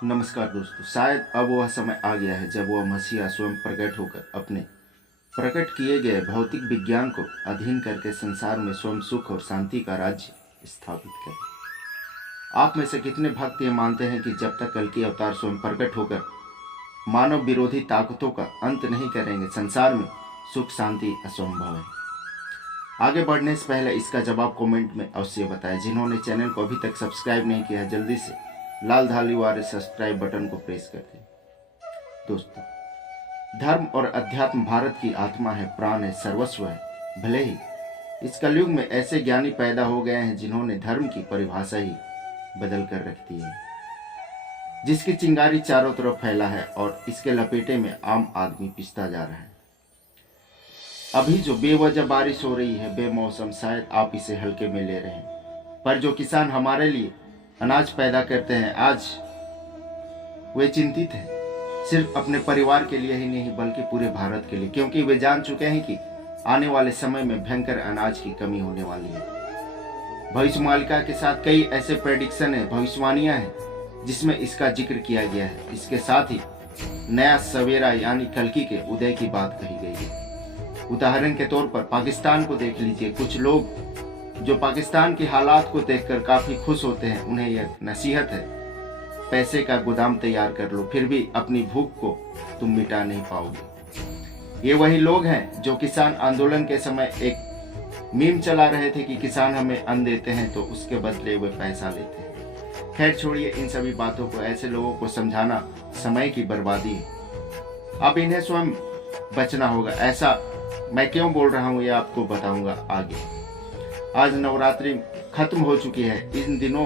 नमस्कार दोस्तों। शायद अब वह समय आ गया है जब वह मसीहा स्वयं प्रकट होकर अपने प्रकट किए गए भौतिक विज्ञान को अधीन करके संसार में स्वयं सुख और शांति का राज्य स्थापित करे। आप में से कितने भक्त ये मानते हैं कि जब तक कल की अवतार स्वयं प्रकट होकर मानव विरोधी ताकतों का अंत नहीं करेंगे, संसार में सुख शांति असंभव है। आगे बढ़ने से पहले इसका जवाब कमेंट में अवश्य बताएं। जिन्होंने चैनल को अभी तक सब्सक्राइब नहीं किया, जल्दी से लाल धाली वाले सब्सक्राइब बटन को प्रेस कर दें। दोस्तों, धर्म और अध्यात्म भारत की आत्मा है, प्राण है, सर्वस्व है। भले ही इस कलयुग में ऐसे ज्ञानी पैदा हो गए हैं जिन्होंने धर्म की परिभाषा ही बदल कर रख दी है, जिसकी चिंगारी चारों तरफ फैला है और इसके लपेटे में आम आदमी पिसता जा रहा है। अभी जो बेवजह बारिश हो रही है बेमौसम, शायद आप इसे हल्के में ले रहे हैं, पर जो किसान हमारे लिए अनाज पैदा करते हैं, आज वे चिंतित हैं, सिर्फ अपने परिवार के लिए ही नहीं बल्कि पूरे भारत के लिए, क्योंकि वे जान चुके हैं कि आने वाले समय में भयंकर अनाज की कमी होने वाली है। भविष्यवाणिका के साथ कई ऐसे प्रेडिक्शन है, भविष्यवाणियां हैं जिसमें इसका जिक्र किया गया है। इसके साथ ही नया सवेरा यानी कल्कि के उदय की बात कही गई है। उदाहरण के तौर पर पाकिस्तान को देख लीजिए। कुछ लोग जो पाकिस्तान की हालात को देखकर काफी खुश होते हैं, उन्हें यह नसीहत है, पैसे का गोदाम तैयार कर लो, फिर भी अपनी भूख को तुम मिटा नहीं पाओगे। ये वही लोग हैं जो किसान आंदोलन के समय एक मीम चला रहे थे कि किसान हमें अन्न देते हैं तो उसके बदले वे पैसा लेते हैं। खैर छोड़िए इन सभी बातों को। ऐसे लोगों को समझाना समय की बर्बादी है। अब इन्हें स्वयं बचना होगा। ऐसा मैं क्यों बोल रहा हूँ, ये आपको बताऊंगा आगे। आज नवरात्रि खत्म हो चुकी है। इन दिनों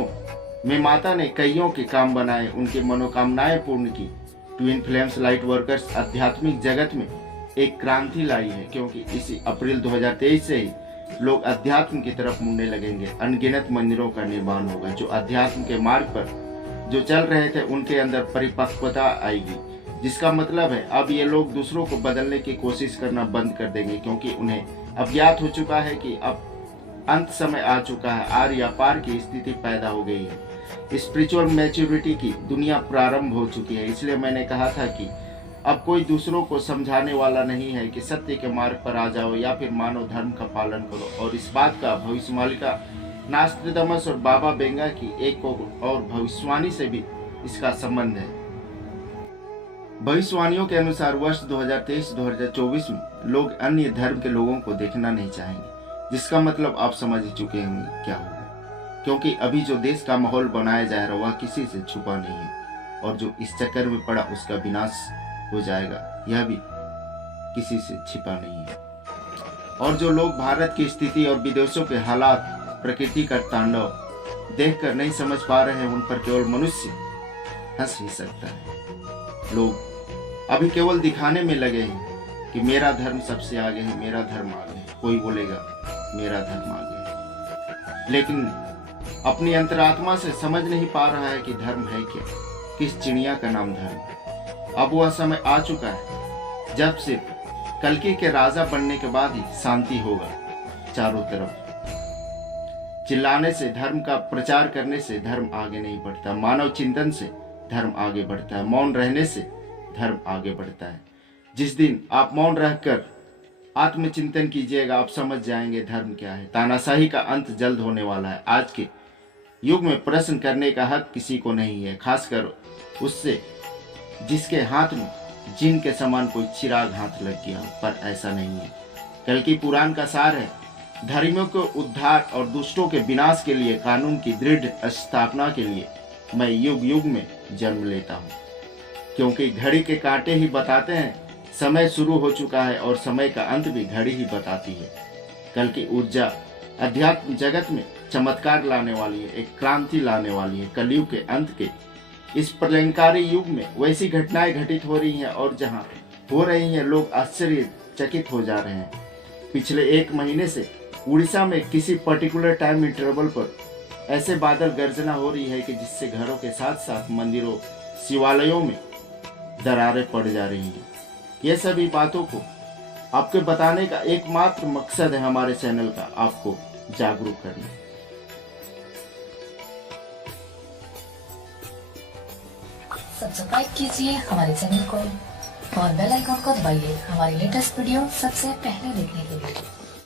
में माता ने कईयों के काम बनाए, उनकी मनोकामनाएं पूर्ण की। ट्विन फ्लेम्स लाइट वर्कर्स आध्यात्मिक जगत में एक क्रांति लाई है, क्योंकि इसी अप्रैल 2023 से ही लोग अध्यात्म की तरफ मुड़ने लगेंगे। अनगिनत मंदिरों का निर्माण होगा। जो अध्यात्म के मार्ग पर जो चल रहे थे उनके अंदर परिपक्वता आएगी, जिसका मतलब है अब ये लोग दूसरों को बदलने की कोशिश करना बंद कर देंगे, क्योंकि उन्हें अब ज्ञात हो चुका है कि अब अंत समय आ चुका है। आर या पार की स्थिति पैदा हो गई है। स्पिरिचुअल मैच्योरिटी की दुनिया प्रारंभ हो चुकी है। इसलिए मैंने कहा था कि अब कोई दूसरों को समझाने वाला नहीं है कि सत्य के मार्ग पर आ जाओ या फिर मानव धर्म का पालन करो। और इस बात का भविष्यवाणिका नास्ट्राडामस और बाबा बेंगा की एक और भविष्यवाणी से भी इसका संबंध है। भविष्यवाणियों के अनुसार वर्ष 2023-2024 में लोग अन्य धर्म के लोगों को देखना नहीं चाहेंगे, जिसका मतलब आप समझ ही चुके होंगे क्या होगा। क्योंकि अभी जो देश का माहौल बनाया जा रहा है वह किसी से छुपा नहीं है, और जो इस चक्कर में पड़ा उसका विनाश हो जाएगा, यह भी किसी से छिपा नहीं है। और जो लोग भारत की स्थिति और विदेशों के हालात, प्रकृति का तांडव देखकर नहीं समझ पा रहे हैं, उन पर केवल मनुष्य हंस ही सकता है। लोग अभी केवल दिखाने में लगे हैं कि मेरा धर्म सबसे आगे है, मेरा धर्म आगे है। कोई बोलेगा मेरा धर्म आगे है, लेकिन अपनी अंतरात्मा से समझ नहीं पा रहा है कि धर्म है क्या, किस चिड़िया का नाम धर्म है। अब वह समय आ चुका है जब सिर्फ कल्कि के राजा बनने के बाद ही शांति होगा। चारों तरफ चिल्लाने से, धर्म का प्रचार करने से धर्म आगे नहीं बढ़ता। मानव चिंतन से धर्म आगे बढ़ता है। मौन रहने से धर्म आगे बढ़ता है। जिस दिन आप मौन रहकर आत्मचिंतन कीजिएगा, आप समझ जाएंगे धर्म क्या है। तानाशाही का अंत जल्द होने वाला है। आज के युग में प्रश्न करने का हक किसी को नहीं है, खासकर उससे जिसके हाथ में जिन के समान कोई चिराग हाथ लग गया हो। पर ऐसा नहीं है। कल्कि पुराण का सार है, धर्मियों के उद्धार और दुष्टों के विनाश के लिए, कानून की दृढ़ स्थापना के लिए मैं युग युग में जन्म लेता हूँ। क्योंकि घड़ी के कांटे ही बताते हैं समय शुरू हो चुका है, और समय का अंत भी घड़ी ही बताती है। कल की ऊर्जा अध्यात्म जगत में चमत्कार लाने वाली है, एक क्रांति लाने वाली है। कलयुग के अंत के इस प्रलयंकारी युग में वैसी घटनाएं घटित हो रही हैं, और जहां हो रही हैं लोग आश्चर्यचकित हो जा रहे हैं। पिछले 1 महीने से उड़ीसा में किसी पर्टिकुलर टाइम इंटरवल पर ऐसे बादल गर्जना हो रही है कि जिससे घरों के साथ साथ मंदिरों, शिवालयों में दरारें पड़ जा रही हैं। ये सभी बातों को आपको बताने का एकमात्र मकसद है हमारे चैनल का, आपको जागरूक करना। सब्सक्राइब कीजिए हमारे चैनल को और बेल आइकॉन को दबाइए हमारी लेटेस्ट वीडियो सबसे पहले देखने के लिए।